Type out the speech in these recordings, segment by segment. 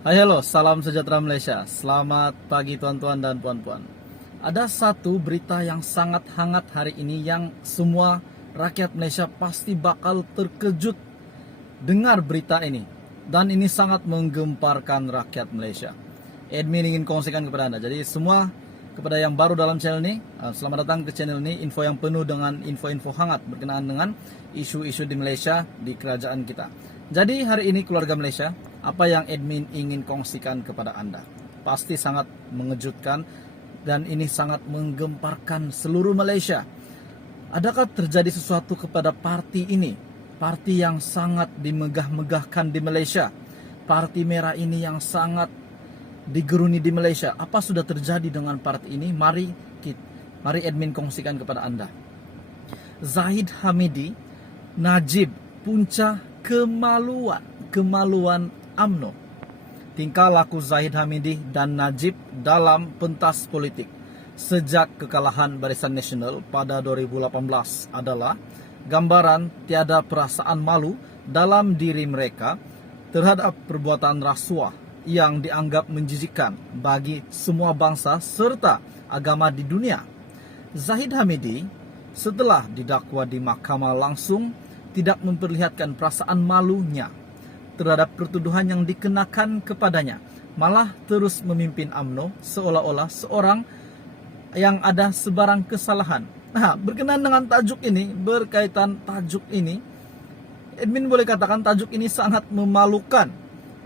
Hai halo, salam sejahtera Malaysia. Selamat pagi tuan-tuan dan puan-puan. Ada satu berita yang sangat hangat hari ini yang semua rakyat Malaysia pasti bakal terkejut dengar berita ini. Dan ini sangat menggemparkan rakyat Malaysia. Admin ingin kongsikan kepada Anda. Jadi semua kepada yang baru dalam channel ini, selamat datang ke channel ini. Info yang penuh dengan info-info hangat berkenaan dengan isu-isu di Malaysia, di kerajaan kita. Jadi hari ini keluarga Malaysia, apa yang admin ingin kongsikan kepada Anda pasti sangat mengejutkan dan ini sangat menggemparkan seluruh Malaysia. Adakah terjadi sesuatu kepada parti ini? Parti yang sangat dimegah-megahkan di Malaysia. Parti merah ini yang sangat digeruni di Malaysia. Apa sudah terjadi dengan parti ini? Mari admin kongsikan kepada Anda. Zahid Hamidi, Najib, punca kemaluan UMNO. Tingkah laku Zahid Hamidi dan Najib dalam pentas politik sejak kekalahan Barisan Nasional pada 2018 adalah gambaran tiada perasaan malu dalam diri mereka terhadap perbuatan rasuah yang dianggap menjijikkan bagi semua bangsa serta agama di dunia. Zahid Hamidi setelah didakwa di mahkamah langsung tidak memperlihatkan perasaan malunya terhadap pertuduhan yang dikenakan kepadanya, malah terus memimpin UMNO seolah-olah seorang yang ada sebarang kesalahan. Nah, berkenaan dengan tajuk ini, berkaitan tajuk ini, admin boleh katakan tajuk ini sangat memalukan.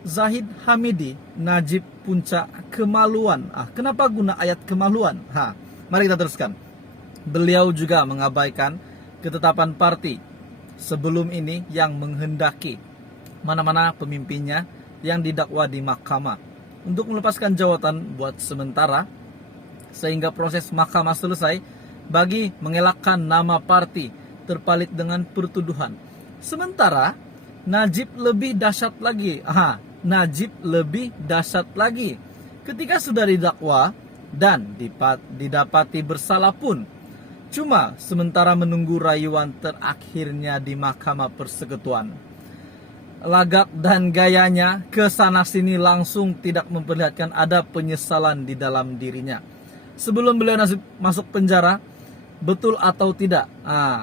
Zahid Hamidi, Najib, punca kemaluan. Kenapa guna ayat kemaluan? Mari kita teruskan. Beliau juga mengabaikan ketetapan parti sebelum ini yang menghendaki mana-mana pemimpinnya yang didakwa di mahkamah untuk melepaskan jawatan buat sementara sehingga proses mahkamah selesai bagi mengelakkan nama parti terpalit dengan pertuduhan. Sementara Najib lebih dahsyat lagi. Najib lebih dahsyat lagi. Ketika sudah didakwa dan didapati bersalah pun, cuma sementara menunggu rayuan terakhirnya di Mahkamah Persekutuan. Lagak dan gayanya kesana sini langsung tidak memperlihatkan ada penyesalan di dalam dirinya. Sebelum beliau masuk penjara, betul atau tidak?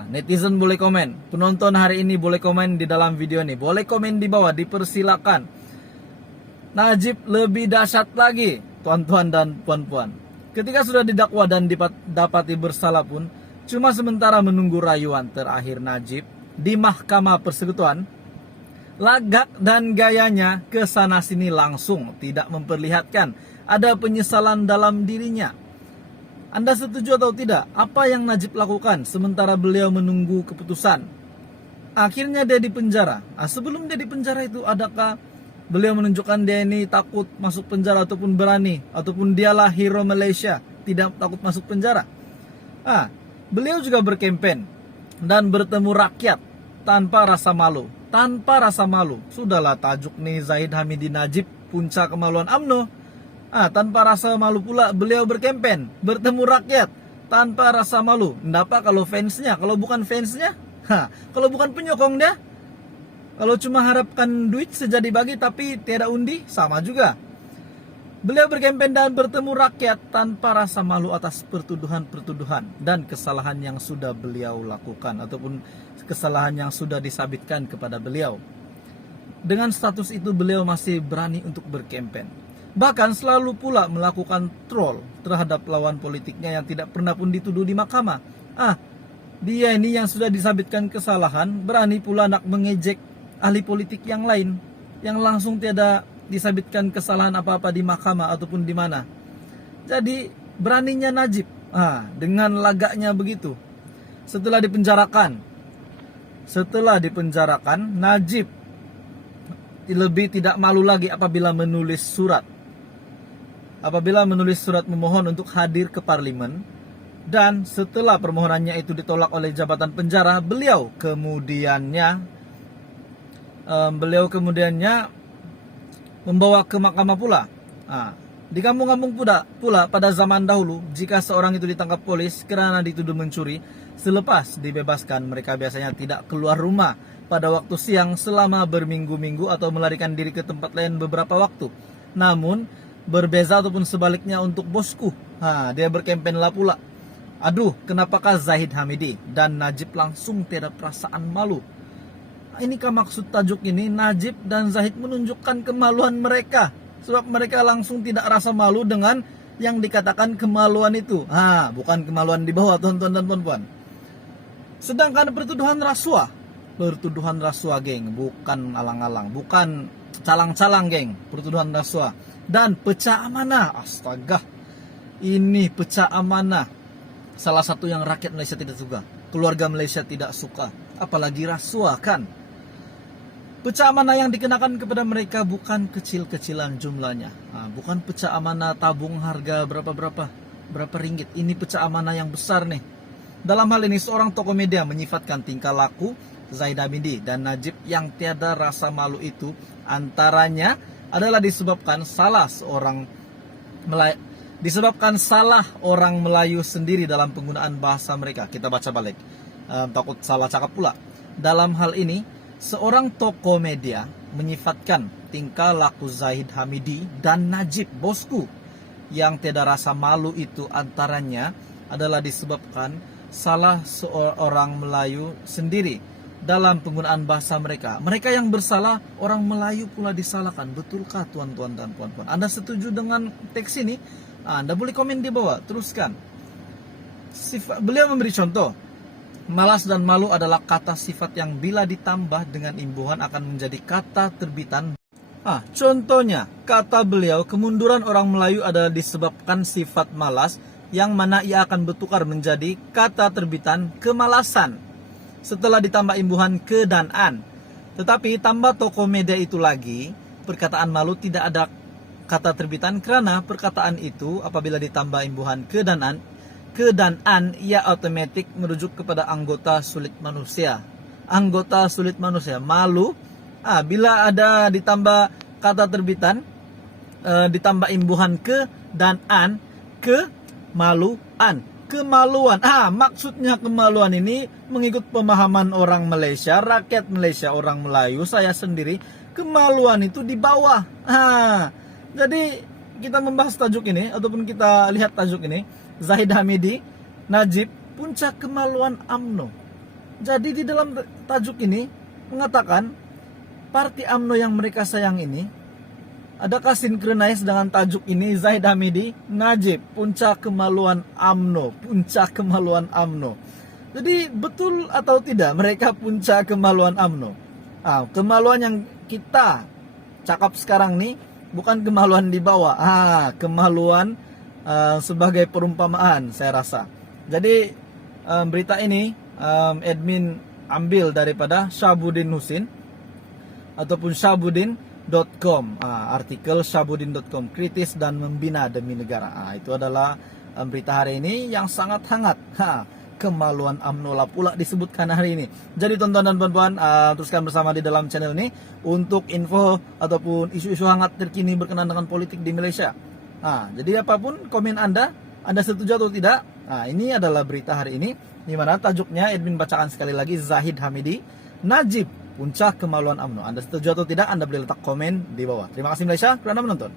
Netizen boleh komen. Penonton hari ini boleh komen di dalam video ini. Boleh komen di bawah, dipersilakan. Najib lebih dahsyat lagi, tuan-tuan dan puan-puan. Ketika sudah didakwa dan didapati bersalah pun, cuma sementara menunggu rayuan terakhir Najib di Mahkamah Persekutuan, lagak dan gayanya kesana sini langsung tidak memperlihatkan ada penyesalan dalam dirinya. Anda setuju atau tidak? Apa yang Najib lakukan sementara beliau menunggu keputusan? Akhirnya dia dipenjara. Sebelum dia dipenjara itu, adakah beliau menunjukkan dia ini takut masuk penjara ataupun berani, ataupun dialah hero Malaysia, tidak takut masuk penjara? Beliau juga berkempen dan bertemu rakyat tanpa rasa malu. Tanpa rasa malu. Sudahlah tajuk nih Zahid Hamidi Najib, punca kemaluan UMNO. Tanpa rasa malu pula beliau berkempen, bertemu rakyat tanpa rasa malu. Kenapa kalau fansnya? Kalau bukan fansnya? Kalau bukan penyokong dia? Kalau cuma harapkan duit sejadi bagi tapi tiada undi, sama juga. Beliau berkempen dan bertemu rakyat tanpa rasa malu atas pertuduhan-pertuduhan dan kesalahan yang sudah beliau lakukan ataupun kesalahan yang sudah disabitkan kepada beliau. Dengan status itu beliau masih berani untuk berkempen. Bahkan selalu pula melakukan troll terhadap lawan politiknya yang tidak pernah pun dituduh di mahkamah. Dia ini yang sudah disabitkan kesalahan berani pula nak mengejek ahli politik yang lain yang langsung tiada disabitkan kesalahan apa-apa di mahkamah ataupun di mana. Jadi beraninya Najib dengan lagaknya begitu. Setelah dipenjarakan, Najib lebih tidak malu lagi apabila menulis surat memohon untuk hadir ke parlimen, dan setelah permohonannya itu ditolak oleh jabatan penjara, beliau kemudiannya membawa ke mahkamah pula. Di kampung-kampung pula pada zaman dahulu, jika seorang itu ditangkap polis kerana dituduh mencuri, Selepas dibebaskan, mereka biasanya tidak keluar rumah pada waktu siang selama berminggu-minggu atau melarikan diri ke tempat lain beberapa waktu. Namun, berbeza ataupun sebaliknya untuk bosku. Dia berkempen lah pula. Aduh, kenapakah Zahid Hamidi dan Najib langsung tiada perasaan malu? Inikah maksud tajuk ini? Najib dan Zahid menunjukkan kemaluan mereka. Sebab mereka langsung tidak rasa malu dengan yang dikatakan kemaluan itu. Bukan kemaluan di bawah, tuan-tuan dan puan-puan. Sedangkan pertuduhan rasuah, geng, bukan alang-alang, bukan calang-calang, geng, pertuduhan rasuah. Dan pecah amanah, astaga, ini pecah amanah. Salah satu yang rakyat Malaysia tidak suka, keluarga Malaysia tidak suka, apalagi rasuah kan. Pecah amanah yang dikenakan kepada mereka bukan kecil-kecilan jumlahnya. Bukan pecah amanah tabung harga berapa ringgit. Ini pecah amanah yang besar nih. Dalam hal ini seorang tokoh media menyifatkan tingkah laku Zahid Hamidi dan Najib yang tiada rasa malu itu antaranya adalah disebabkan salah orang Melayu sendiri dalam penggunaan bahasa mereka. Kita baca balik, takut salah cakap pula. Dalam hal ini, seorang tokoh media menyifatkan tingkah laku Zahid Hamidi dan Najib, bosku, yang tiada rasa malu itu antaranya adalah disebabkan salah seorang Melayu sendiri dalam penggunaan bahasa mereka. Mereka yang bersalah, orang Melayu pula disalahkan. Betulkah tuan-tuan dan puan-puan? Anda setuju dengan teks ini? Anda boleh komen di bawah, teruskan. Beliau memberi contoh, malas dan malu adalah kata sifat yang bila ditambah dengan imbuhan akan menjadi kata terbitan. Contohnya, kata beliau, kemunduran orang Melayu adalah disebabkan sifat malas, yang mana ia akan bertukar menjadi kata terbitan kemalasan setelah ditambah imbuhan ke dan an. Tetapi tambah tokoh media itu lagi, perkataan malu tidak ada kata terbitan karena perkataan itu apabila ditambah imbuhan ke dan an, ia otomatis merujuk kepada anggota sulit manusia. Anggota sulit manusia, malu. Bila ada ditambah kata terbitan, ditambah imbuhan ke dan an, kemaluan. Maksudnya kemaluan ini mengikut pemahaman orang Malaysia, rakyat Malaysia, orang Melayu, saya sendiri, kemaluan itu di bawah. Jadi kita membahas tajuk ini ataupun kita lihat tajuk ini, Zahid Hamidi, Najib, puncak kemaluan UMNO. Jadi di dalam tajuk ini mengatakan parti UMNO yang mereka sayang ini, adakah sinkronis dengan tajuk ini, Zahid Hamidi, Najib, puncak kemaluan UMNO, puncak kemaluan UMNO. Jadi betul atau tidak mereka puncak kemaluan UMNO? Kemaluan yang kita cakap sekarang nih bukan kemaluan di bawah, kemaluan sebagai perumpamaan saya rasa. Jadi berita ini admin ambil daripada Syabuddin Husin ataupun Syabuddin.com, artikel Syabuddin.com, kritis dan membina demi negara. Itu adalah berita hari ini yang sangat hangat. Kemaluan UMNO lah pula disebutkan hari ini. Jadi tonton dan puan-puan, teruskan bersama di dalam channel ini untuk info ataupun isu-isu hangat terkini berkenaan dengan politik di Malaysia. Jadi apapun komen Anda setuju atau tidak. Ini adalah berita hari ini, di mana tajuknya admin bacakan sekali lagi, Zahid Hamidi, Najib, puncak kemaluan UMNO. Anda setuju atau tidak? Anda boleh letak komen di bawah. Terima kasih Malaysia kerana menonton.